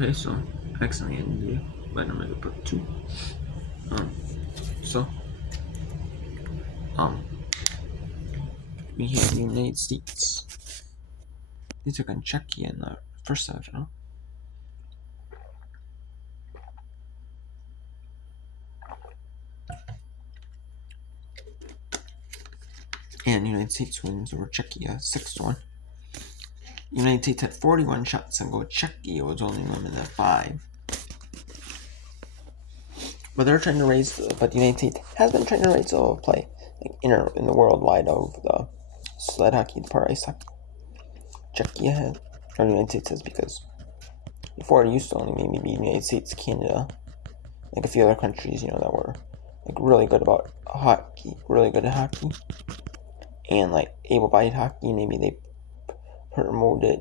Okay, so accidentally ended, but I'm gonna put 2. So we have the United States. They took on Czechia in the first semifinal. And the United States wins over Czechia 6-1. United States had 41 shots on goal. Czechia was only limited at 5. But they're trying to but the United States has been trying to raise the play in the worldwide of the sled hockey, the para ice hockey. Czechia has, or the United States has, because before it used to only maybe be the United States, Canada, like a few other countries, that were really good about hockey, really good at hockey, and able-bodied hockey. Maybe they promoted,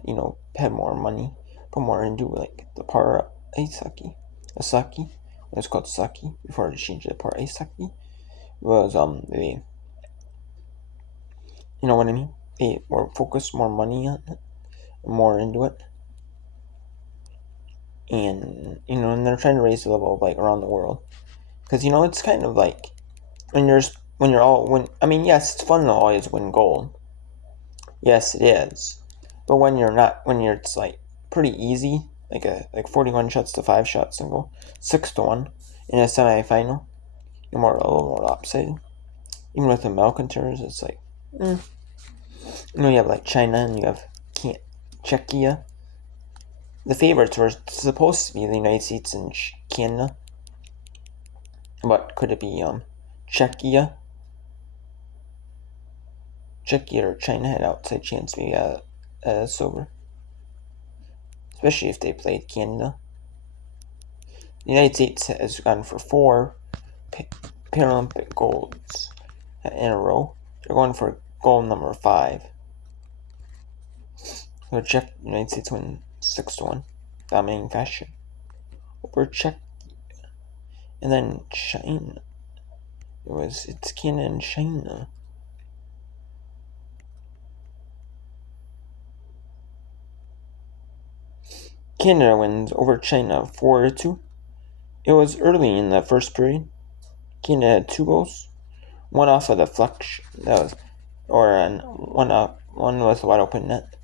had more money, put more into the para ice hockey, the saki. It was called saki before they changed it to para ice hockey. Was they, you know what I mean? They more focused more money on it, more into it, and and they're trying to raise the level of around the world, because it's kind of yes, it's fun to always win gold. Yes, it is, but when it's pretty easy, like 41 shots to 5 shots and go 6-1 in a semifinal, you're a little more lopsided. Even with the Malconteurs, it's you have China and you have Czechia. The favorites were supposed to be the United States and Canada, but could it be Czechia? Czechia or China had outside chance to be silver, especially if they played Canada. The United States has gone for 4 Paralympic golds in a row. They're going for goal number 5. So the United States win 6-1, dominating fashion over Czech, and then China. It's Canada and China. Canada wins over China 4-2. It was early in the first period. Canada had 2 goals, one off of the deflection, one with a wide open net,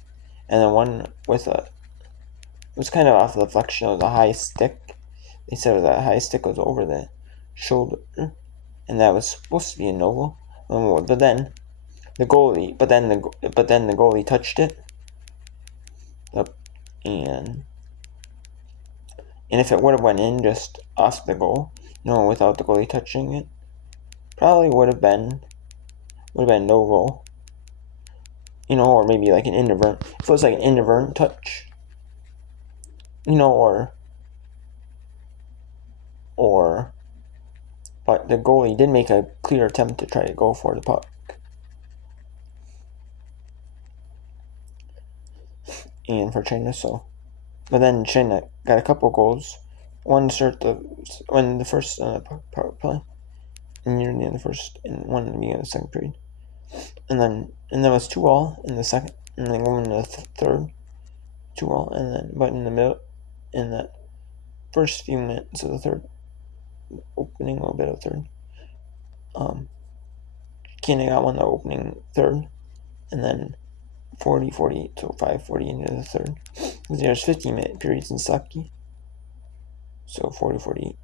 and then one with it was kind of off the deflection. It was a high stick. They said that high stick was over the shoulder, and that was supposed to be a no goal. But then the goalie touched it, and if it would have went in just off the goal, without the goalie touching it, probably would have been no goal. Or maybe an inadvertent. If it was an inadvertent touch, but the goalie did make a clear attempt to try to go for the puck. And for China, but then China got a couple goals. One when the first power play, and near the end of the first, and one in the beginning of the second period, and then it was 2-2 in the second, and then one in the third, 2-2, and then but in the middle, in that first few minutes of the third, opening a little bit of third, Canada got one the opening third, and then 40-48, so 5:40 into the third. There's 15-minute periods in saki, so 40-48.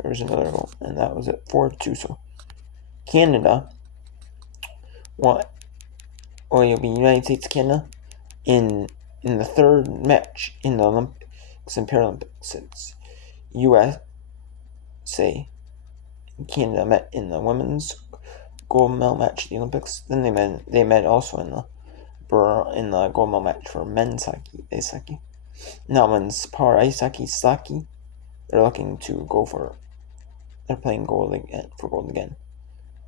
There was another goal, and that was at 4-2. So Canada won. It'll be United States Canada in the third match in the Olympics and Paralympics. It's USA and Canada met in the women's gold medal match at the Olympics. Then they met also in the gold medal match for men's hockey, ice hockey. Now men's para ice hockey, saki, they're looking to go for. They're playing gold again.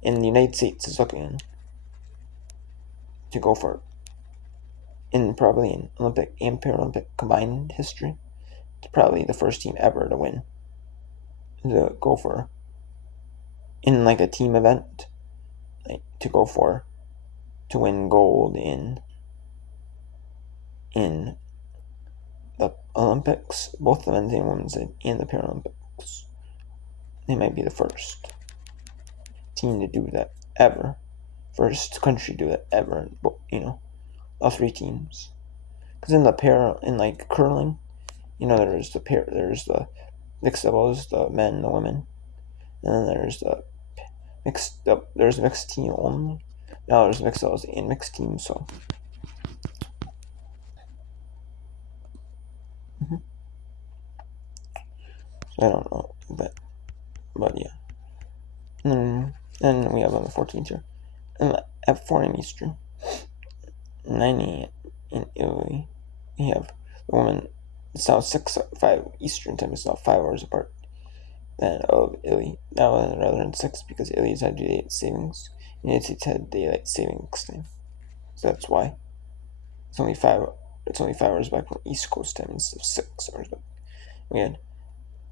And the United States is looking to go for, probably in Olympic and Paralympic combined history, it's probably the first team ever to win, to go for, in a team event, to win gold in the Olympics, both the men's and women's, and the Paralympics. They might be the first team to do that ever. First country to do that ever. All three teams. Because in like curling, there's the mixed doubles, the men and the women, and then there's the mixed team only. Now there's mixed doubles and mixed teams. So. I don't know, but yeah. And then we have on the 14th here, and at 4 a.m. Eastern, 9 a.m. in Italy, we have the women. It's now 5 Eastern time. It's now 5 hours apart than of Italy. Now rather than 6 because Italy's had daylight savings. And it's had daylight savings time, so that's why it's only 5. It's only 5 hours back from East Coast time instead of 6 hours back. We had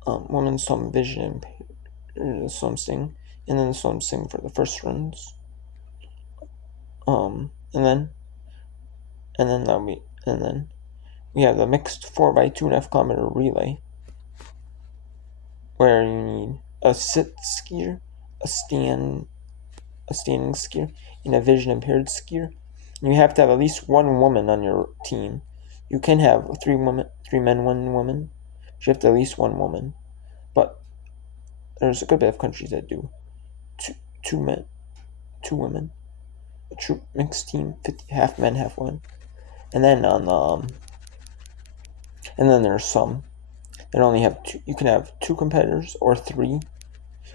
women's swim vision, the swim sing, and then the swim sing for the first runs. And then we have the mixed 4x2.5 kilometer relay, where you need a sit skier, a standing skier, and a vision impaired skier. And you have to have at least one woman on your team. You can have 3 men, 1 woman. But you have to have at least one woman. But there's a good bit of countries that do 2 men, 2 women. A true mixed team, 50, half men, half women. And then and then there's some that only have 2. You can have 2 competitors or 3,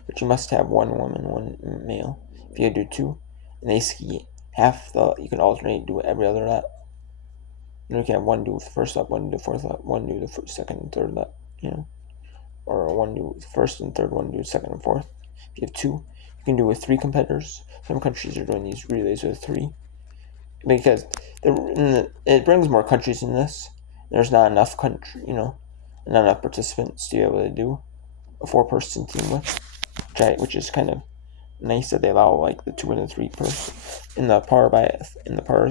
but you must have 1 woman, 1 male. If you do 2, and they ski you can alternate, do it every other lap. You can have 1 do the first lap, 1 do the fourth lap, 1 do the second and third lap, or 1 do the first and third, 1 do the second and fourth. If you have 2, you can do with 3 competitors. Some countries are doing these relays with 3. Because it brings more countries in this. There's not enough not enough participants to be able to do a 4-person team with, which is kind of nice that they allow like the 2 and the 3 person in the power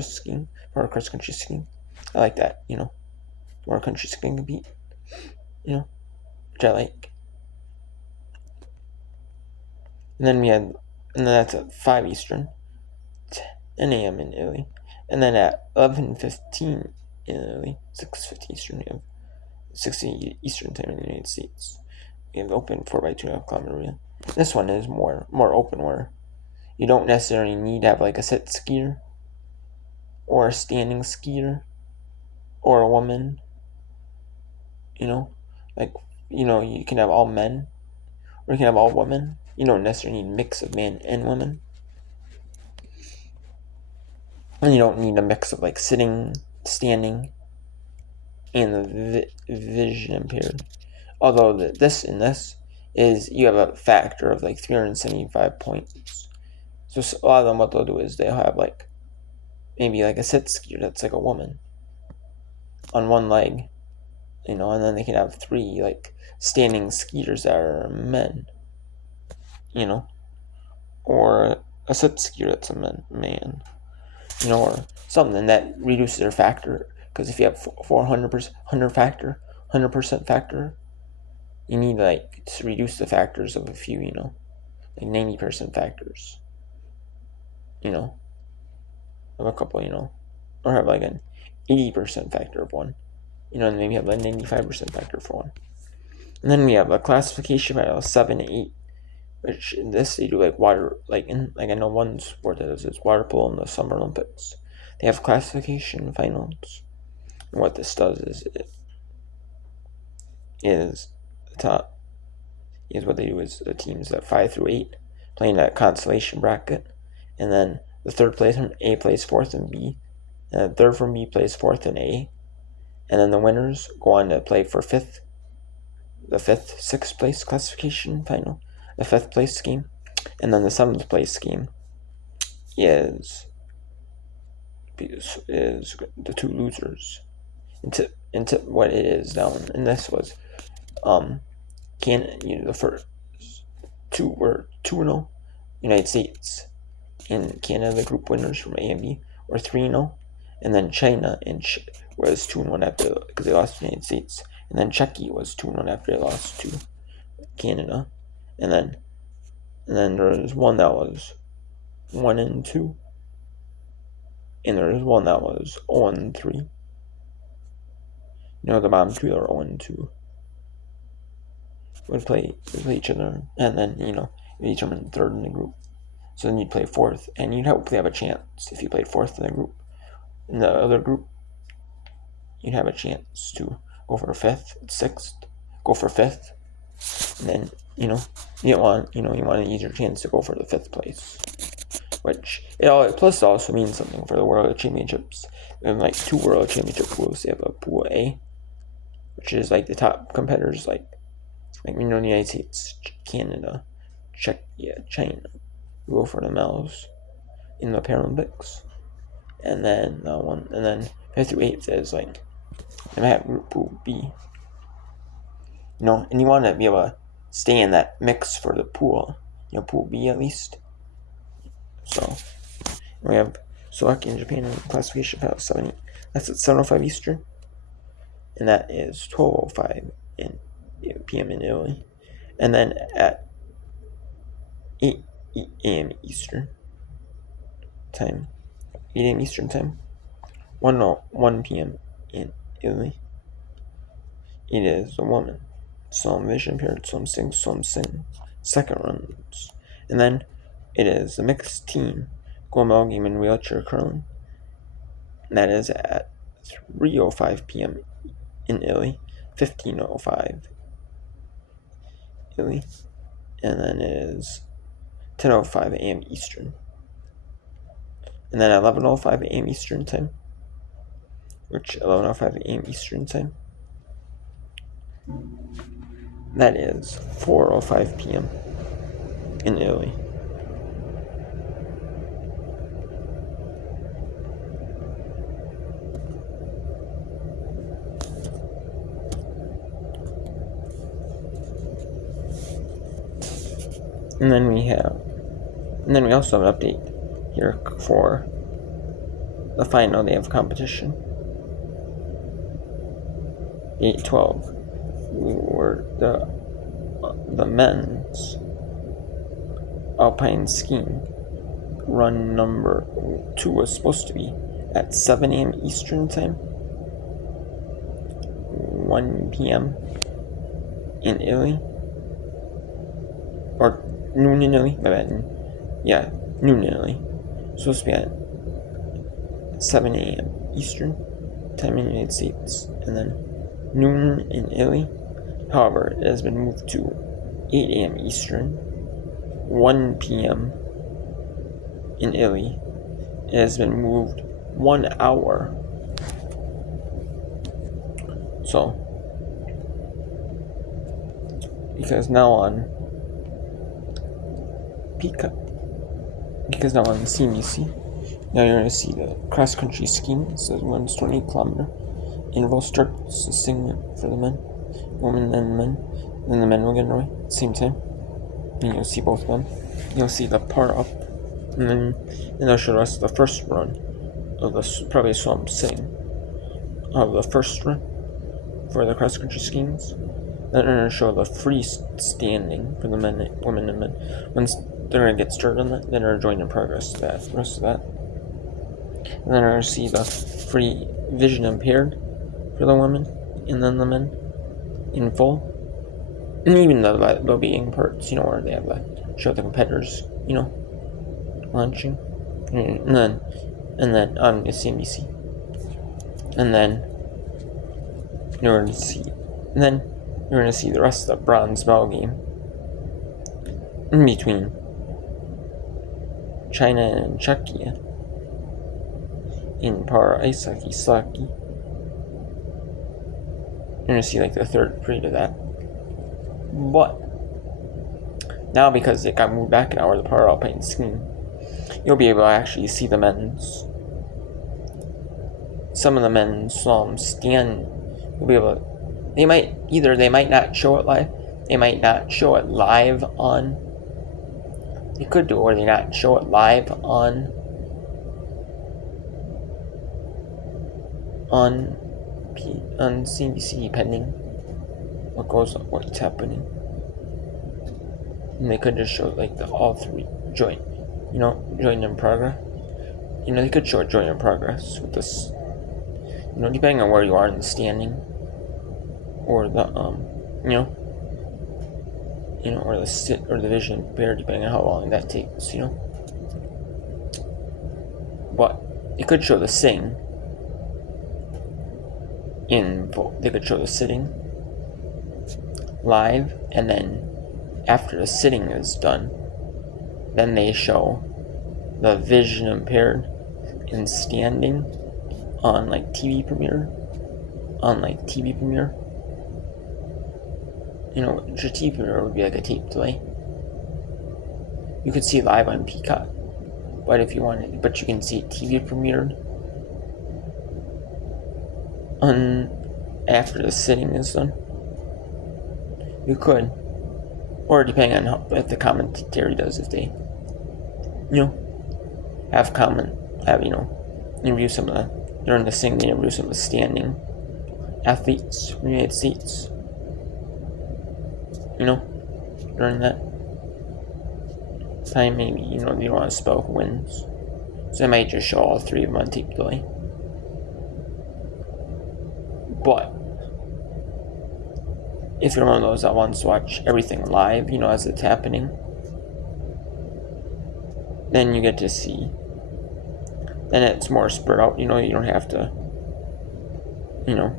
skiing, power cross country skiing. I like that, more countries can compete, which I like. And then that's at 5 Eastern, 10 a.m. in Italy. And then at 11:15 in Italy, 6:15 Eastern, we have 6 Eastern time in the United States. We have open 4x2.5 kilometer relay. This one is more open, where you don't necessarily need to have like a sit skier or a standing skier or a woman. You can have all men or you can have all women. You don't necessarily need a mix of men and women. And you don't need a mix of like sitting, standing, and the vision impaired. Although this is you have a factor of like 375 points. So a lot of them, what they'll do is they'll have like maybe like a sit skier that's like a woman on one leg, and then they can have 3 like standing skiers that are men, or a sit skier that's a man, or something that reduces their factor. Because if you have 100% factor, you need like to reduce the factors of a few, like 90% factors, of a couple, or have like an 80% factor of one, and maybe have a 95% factor for one. And then we have a classification final 7 to 8, which in this they do like water, I know one sport that is water polo in the Summer Olympics. They have classification finals. And what this does is the top is what they do is the teams at 5 through 8 playing that consolation bracket, and then the third place from A plays fourth in B, and the third from B plays fourth in A, and then the winners go on to play for the 6th place classification final, the 5th place game, and then the 7th place game is the 2 losers. Into what it is now, and this was the first 2 were 2-0 United States and Canada, the group winners from A and B, or 3-0, and then China was 2-1 after because they lost to the United States, and then Czechia was 2-1 after they lost to Canada, and then there was one that was 1-2, and there was one that was 0-3. The bottom two are 0-2. Would play each other, and then you determine third in the group. So then you'd play fourth, and you'd hopefully have a chance if you played fourth in the group. In the other group, you'd have a chance to go for fifth, sixth, go for fifth, and then you want an easier chance to go for the fifth place. Which plus also means something for the World Championships. We have 2 World Championship pools. They have a Pool A, which is the top competitors the United States, Canada, Czechia, China. We go for the medals in the Paralympics, and then 5th through 8th is the have Group Pool B. And you want to be able to stay in that mix for the pool, Pool B at least. So we have Slovakia and Japan in classification about 7. That's at 7:05 Eastern, and that is 12:05 p.m. in Italy, and then at 8 a.m. Eastern time, 8 a.m. Eastern time, 1 p.m. in Italy. It is the woman, some vision impaired, some sing, second runs, and then it is the mixed team gold medal game in wheelchair curling. And that is at 3:05 p.m. in Italy, 15:05 Italy, and then it is 10:05 a.m. Eastern. And then 11:05 a.m. Eastern time, which 11:05 a.m. Eastern time, that is 4:05 p.m. in Italy. And then we also have an update here for the final day of competition. 8:12. We were the men's alpine skiing run number 2 was supposed to be at 7 a.m. Eastern time, 1 p.m. in Italy, or noon in Italy, my bad. Yeah, noon in Italy. Supposed to be at 7 a.m. Eastern time in the United States, and then noon in Italy. However, it has been moved to 8 a.m. Eastern, 1 p.m. in Italy. It has been moved 1 hour. So, because now on CNBC, now you're going to see the cross-country skiing. It says women's 20-kilometer interval starts to sing for the men, women and men. Then the men will get away at the same time. And you'll see both of them. You'll see the part up, and then they'll show the rest of the first run of probably some sing of the first run for the cross-country skiing. Then they're going to show the freestanding for the men, women, and men. Once they're going to get started on that, then they're joining in progress to the rest of that. And then they're going to see the free vision impaired for the women, and then the men in full. And even the well-being parts, where they have show the competitors, launching. And then on the CNBC. And then you're going to see the rest of the bronze medal game in between China and Czechia in para ice hockey, Slovakia. You're going to see the third period of that. But now, because it got moved back an hour, the Paralympics skiing, you'll be able to actually see the men's. Some of the men's stand. You'll be able to. They might not show it live. They might not show it live on. They could do it where they not show it live on on on CNBC, pending what's happening. And they could just show like all three joint in progress. They could show a joint in progress with this. Depending on where you are in the standing, or the or the sit or the vision impaired, depending on how long that takes. But it could show the sitting they could show the sitting live, and then after the sitting is done, then they show the vision impaired in standing on TV Premiere. Your TV Premiere would be like a tape delay. You could see it live on Peacock, but you can see it TV premiered after the sitting is done. You could, or depending on if the commentary does, if they, interview some of during the sitting, they interview some of the standing athletes from the United States. During that time, maybe, you don't want to spell who wins. So they might just show all three of them on tape delay. But if you're one of those that wants to watch everything live, as it's happening, then you get to see. Then it's more spread out, you don't have to, you're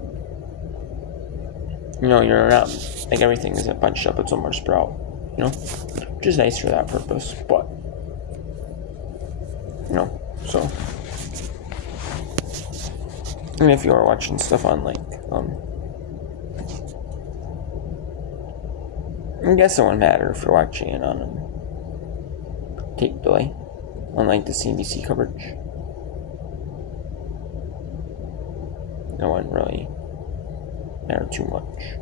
not, everything isn't bunched up, it's more spread out, which is nice for that purpose, but, so. And if you are watching stuff on, I guess it wouldn't matter if you're watching it on tape delay, unlike the CNBC coverage. It wouldn't really matter too much.